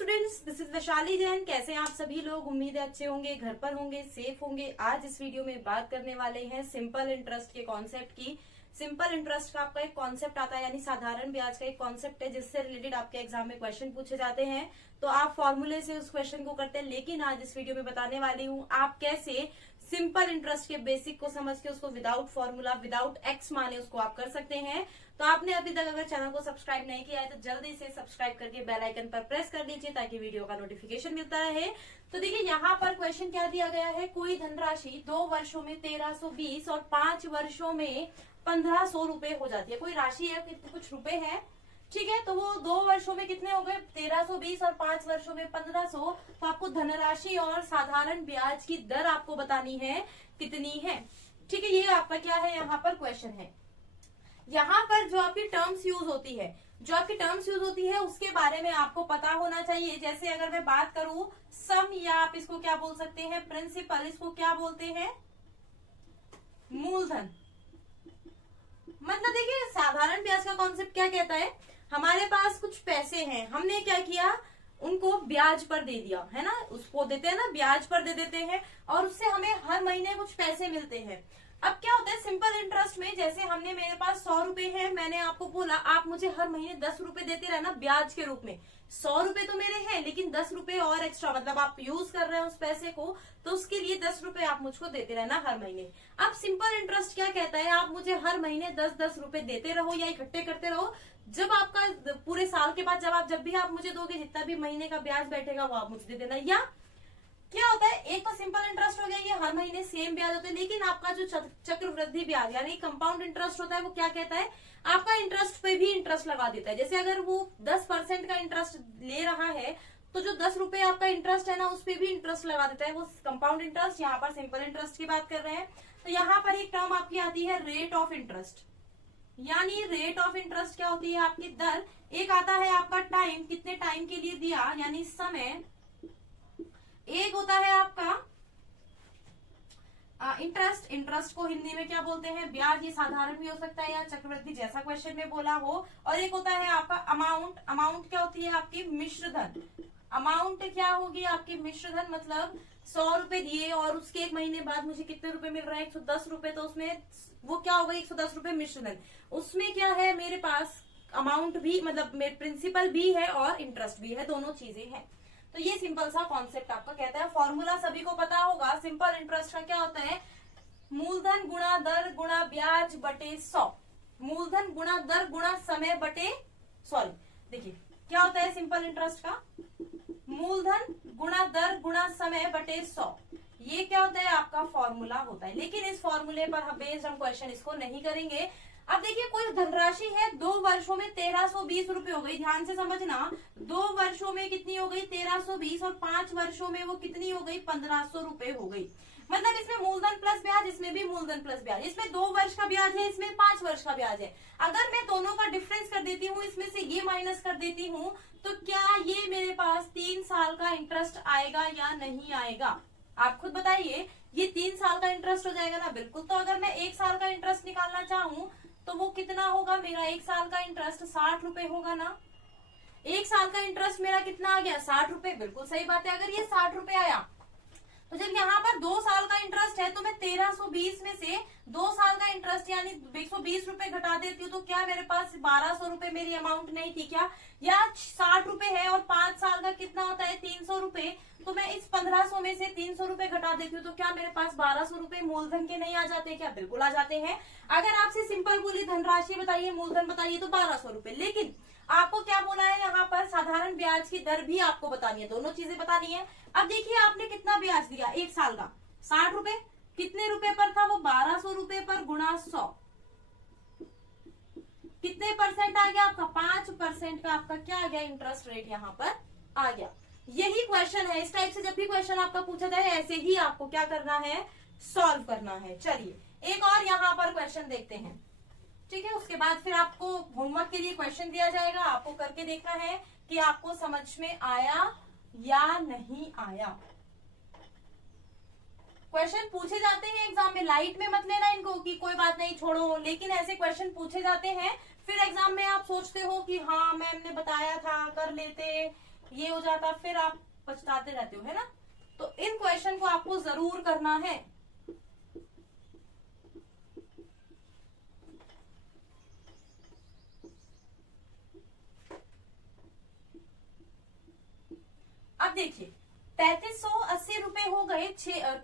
Students, this is Vaishali Jain. कैसे हैं आप सभी लोग? उम्मीद है अच्छे होंगे, घर पर होंगे, सेफ होंगे। आज इस वीडियो में बात करने वाले हैं सिंपल इंटरेस्ट के कॉन्सेप्ट की। सिंपल इंटरेस्ट का आपका एक कॉन्सेप्ट आता है, यानी साधारण ब्याज का एक कॉन्सेप्ट है जिससे रिलेटेड आपके एग्जाम में क्वेश्चन पूछे जाते हैं। तो आप फॉर्मूले से उस क्वेश्चन को करते हैं, लेकिन आज इस वीडियो में बताने वाली हूँ आप कैसे सिंपल इंटरेस्ट के बेसिक को समझ के उसको विदाउट फॉर्मूला, विदाउट एक्स माने उसको आप कर सकते हैं। तो आपने अभी तक अगर चैनल को सब्सक्राइब नहीं किया है तो जल्दी से सब्सक्राइब करके बेल आइकन पर प्रेस कर लीजिए ताकि वीडियो का नोटिफिकेशन मिलता रहे। तो देखिए यहाँ पर क्वेश्चन क्या दिया गया है, कोई धनराशि 2 वर्षों में 1320 और 5 वर्षों में 1500 रुपए हो जाती है। कोई राशि है, कुछ रुपए है, ठीक है। तो वो 2 वर्षों में कितने हो गए 1320 और 5 वर्षों में 1500। तो आपको धनराशि और साधारण ब्याज की दर आपको बतानी है कितनी है, ठीक है। ये आपका क्या है, यहाँ पर क्वेश्चन है। यहाँ पर जो आपकी टर्म्स यूज होती है उसके बारे में आपको पता होना चाहिए। जैसे अगर मैं बात करूं सम, या आप इसको क्या बोल सकते हैं, प्रिंसिपल, इसको क्या बोलते हैं, मूलधन। मतलब देखिए साधारण ब्याज का कॉन्सेप्ट क्या कहता है, हमारे पास कुछ पैसे हैं, हमने क्या किया, उनको ब्याज पर दे दिया, है ना। उसको देते हैं ना, ब्याज पर दे देते हैं और उससे हमें हर महीने कुछ पैसे मिलते हैं। अब क्या होता है सिंपल इंटरेस्ट में, जैसे हमने, मेरे पास 100 रुपए है, मैंने आपको बोला आप मुझे हर महीने 10 रुपए देते रहना ब्याज के रूप में। 100 रुपए तो मेरे हैं, लेकिन 10 रुपए और एक्स्ट्रा, मतलब आप यूज कर रहे हैं उस पैसे को, तो उसके लिए 10 रुपए आप मुझको देते रहना हर महीने। अब सिंपल इंटरेस्ट क्या कहता है, आप मुझे हर महीने 10-10 रुपए देते रहो या इकट्ठे करते रहो। जब आपका पूरे साल के बाद जब भी आप मुझे दोगे, जितना भी महीने का ब्याज बैठेगा वो आप मुझे दे देना। या क्या होता है, एक तो सिंपल इंटरेस्ट हो गया, ये हर महीने सेम ब्याज होता है, लेकिन आपका जो चक्रवृद्धि ब्याज यानी कंपाउंड इंटरेस्ट होता है, वो क्या कहता है, आपका इंटरेस्ट पे भी इंटरेस्ट लगा देता है। जैसे अगर वो 10% का इंटरेस्ट ले रहा है तो जो 10 रुपए आपका इंटरेस्ट है ना, उस पर भी इंटरेस्ट लगा देता है, वो कंपाउंड इंटरेस्ट। यहाँ पर सिंपल इंटरेस्ट की बात कर रहे हैं। तो यहाँ पर एक टर्म आपकी आती है रेट ऑफ इंटरेस्ट, यानी रेट ऑफ इंटरेस्ट क्या होती है, आपकी दर। एक आता है आपका टाइम, कितने टाइम के लिए दिया, यानी समय। एक होता है आपका इंटरेस्ट को हिंदी में क्या बोलते हैं, ब्याज। ये साधारण भी हो सकता है या चक्रवृद्धि, जैसा क्वेश्चन में बोला हो। और एक होता है आपका अमाउंट क्या होती है आपकी, मिश्र धन। अमाउंट क्या होगी आपकी, मिश्र धन। मतलब 100 रुपए दिए और उसके 1 महीने बाद मुझे कितने रुपए मिल रहे हैं, 110 रुपए। तो उसमें वो क्या होगा, 110 रुपए मिश्र धन। उसमें क्या है, मेरे पास अमाउंट भी, मतलब मेरे प्रिंसिपल भी है और इंटरेस्ट भी है, दोनों चीजें हैं। तो ये सिंपल सा कॉन्सेप्ट आपका कहता है। फॉर्मूला सभी को पता होगा, सिंपल इंटरेस्ट का क्या होता है, मूलधन गुणा दर गुणा ब्याज बटे 100। मूलधन गुणा दर गुणा समय बटे, सॉरी देखिए क्या होता है सिंपल इंटरेस्ट का, मूलधन गुणा दर गुणा समय बटे 100। ये क्या होता है, आपका फॉर्मूला होता है। लेकिन इस फॉर्मूले पर हम बेस्ड हम क्वेश्चन इसको नहीं करेंगे। अब देखिए कोई धनराशि है, 2 वर्षों में 1320 रुपए हो गई। ध्यान से समझना, 2 वर्षों में कितनी हो गई 1320 और 5 वर्षों में वो कितनी हो गई 1500 रुपए हो गई। मतलब इसमें मूलधन प्लस ब्याज, इसमें भी मूलधन प्लस ब्याज। इसमें 2 वर्ष का ब्याज है, इसमें 5 वर्ष का ब्याज है। अगर मैं दोनों का डिफरेंस कर देती हूँ, इसमें से ये माइनस कर देती हूँ, तो क्या ये मेरे पास 3 साल का इंटरेस्ट आएगा या नहीं आएगा, आप खुद बताइए। ये 3 साल का इंटरेस्ट हो जाएगा ना, बिल्कुल। तो अगर मैं 1 साल का इंटरेस्ट निकालना चाहूँ तो वो कितना होगा, मेरा 1 साल का इंटरेस्ट 60 रुपए होगा ना। 1 साल का इंटरेस्ट मेरा कितना आ गया, 60 रुपए। बिल्कुल सही बात है। अगर ये 60 रुपए आया, तो जब यहाँ पर 2 साल का इंटरेस्ट है, तो मैं 1320 में से 2 साल का इंटरेस्ट यानी 120 रुपए घटा देती हूँ, तो क्या मेरे पास 1200 रुपए मेरी अमाउंट नहीं थी क्या, या 60 रुपए है और 5 साल का कितना होता है 300 रुपए। तो मैं इस 1500 में से 300 रुपए घटा देती हूँ, तो क्या मेरे पास 1200 रुपए मूलधन के नहीं आ जाते क्या, बिल्कुल आ जाते हैं। अगर आपसे सिंपल बोली धनराशि बताइए, मूलधन बताइए, तो 1200 रुपए। लेकिन आपको क्या बोला है यहाँ पर, साधारण ब्याज की दर भी आपको बतानी है, दोनों चीजें बतानी है। अब देखिए आपने कितना ब्याज दिया 1 साल का, 60 रुपए। कितने रुपए पर था वो, 1200 रुपए पर गुणा 100। कितने परसेंट आ गया आपका, 5% का आपका क्या आ गया, इंटरेस्ट रेट यहाँ पर आ गया। यही क्वेश्चन है, इस टाइप से जब भी क्वेश्चन आपका पूछा जाए ऐसे ही आपको क्या करना है, सॉल्व करना है। चलिए एक और यहाँ पर क्वेश्चन देखते हैं, ठीक है। उसके बाद फिर आपको होमवर्क के लिए क्वेश्चन दिया जाएगा, आपको करके देखना है कि आपको समझ में आया या नहीं आया। क्वेश्चन पूछे जाते हैं एग्जाम में, लाइट में मत लेना इनको कि कोई बात नहीं छोड़ो, लेकिन ऐसे क्वेश्चन पूछे जाते हैं। फिर एग्जाम में आप सोचते हो कि हाँ मैम ने बताया था कर लेते, ये हो जाता, फिर आप पछताते रहते हो, है ना। तो इन क्वेश्चन को आपको जरूर करना है। अब देखिए 3380 रुपए हो गए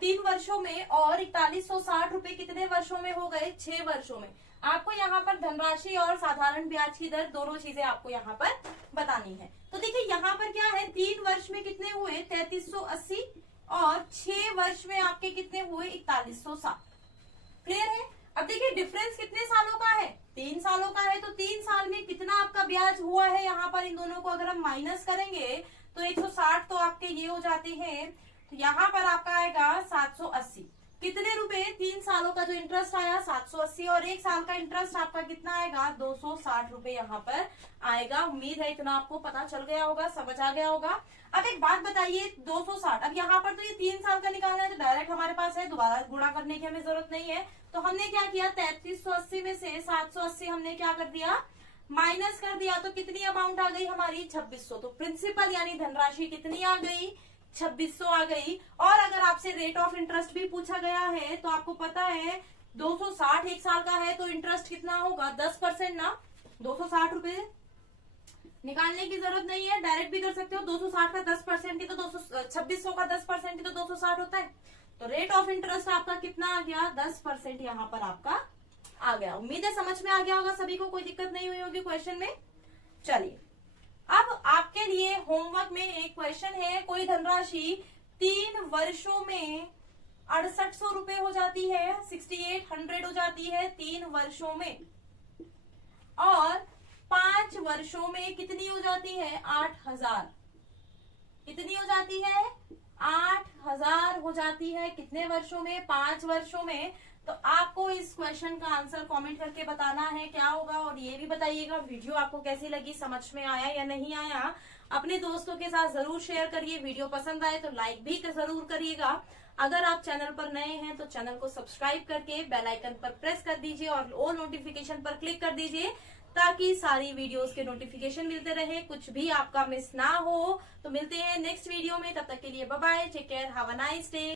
3 वर्षों में, और 4160 रुपए कितने वर्षों में हो गए, 6 वर्षों में। आपको यहाँ पर धनराशि और साधारण ब्याज की दर दोनों चीजें आपको यहाँ पर बतानी है। तो देखिए यहाँ पर क्या है, 3 वर्ष में कितने हुए 3380, और 6 वर्ष में आपके कितने हुए 4160। क्लियर है। अब देखिए डिफरेंस कितने सालों का है, 3 सालों का है। तो 3 साल में कितना आपका ब्याज हुआ है, यहाँ पर इन दोनों को अगर हम माइनस करेंगे तो 160 तो आपके ये हो जाते हैं। तो यहाँ पर आपका आएगा 780। कितने रुपए, 3 सालों का जो इंटरेस्ट आया 780, और 1 साल का इंटरेस्ट आपका कितना आएगा 260 रुपए यहाँ पर आएगा। उम्मीद है इतना आपको पता चल गया होगा, समझ आ गया होगा। अब एक बात बताइए 260, अब यहाँ पर तो ये 3 साल का निकालना है तो डायरेक्ट हमारे पास है, दोबारा गुणा करने की हमें जरूरत नहीं है। तो हमने क्या किया, 3380 में से 780 हमने क्या कर दिया, माइनस कर दिया। तो कितनी अमाउंट आ गई हमारी 2600। तो प्रिंसिपल यानी धनराशि कितनी आ गई, 2600 आ गई। और अगर आपसे रेट ऑफ इंटरेस्ट भी पूछा गया है तो आपको पता है 260 1 साल का है तो इंटरेस्ट कितना होगा 10% ना। 260 रुपए निकालने की जरूरत नहीं है, डायरेक्ट भी कर सकते हो। 260 का 10% ही तो 2600 का 10% ही तो 260 होता है। तो रेट ऑफ इंटरेस्ट आपका कितना आ गया 10% यहाँ पर आपका आ गया। उम्मीद है समझ में आ गया होगा सभी को, कोई दिक्कत नहीं हुई होगी क्वेश्चन में। चलिए अब आपके लिए होमवर्क में एक क्वेश्चन है, कोई धनराशि 3 वर्षों में 6800 रुपए हो जाती है, 6800 हो जाती है 3 वर्षों में, और 5 वर्षों में कितनी हो जाती है 8000। कितनी हो जाती है 8000 हो जाती है, कितने वर्षों में 5 वर्षों में। तो आपको इस क्वेश्चन का आंसर कमेंट करके बताना है क्या होगा, और ये भी बताइएगा वीडियो आपको कैसी लगी, समझ में आया या नहीं आया। अपने दोस्तों के साथ जरूर शेयर करिए, वीडियो पसंद आए तो लाइक भी जरूर करिएगा। अगर आप चैनल पर नए हैं तो चैनल को सब्सक्राइब करके बेल आइकन पर प्रेस कर दीजिए और ऑल नोटिफिकेशन पर क्लिक कर दीजिए, ताकि सारी वीडियोस के नोटिफिकेशन मिलते रहे, कुछ भी आपका मिस ना हो। तो मिलते हैं नेक्स्ट वीडियो में, तब तक के लिए bye bye, take care, have a nice day.